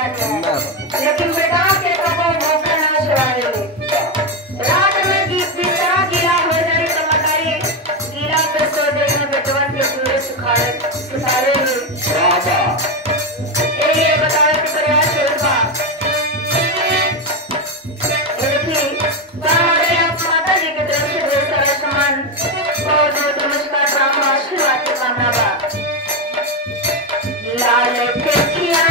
लेकिन बेटा के कबो मौका ना छुड़ावे रात में बिस्तरा गीला हो जाए तो मतारी गीला पे सो जाए बेटवन के पूरे सुखावे ये बतावे कि प्रयास होगा हमारे आप माता जी की तरफ से ढेर सारा सामान और नमस्कार राम आशीर्वाद के कामना बा लाल के किया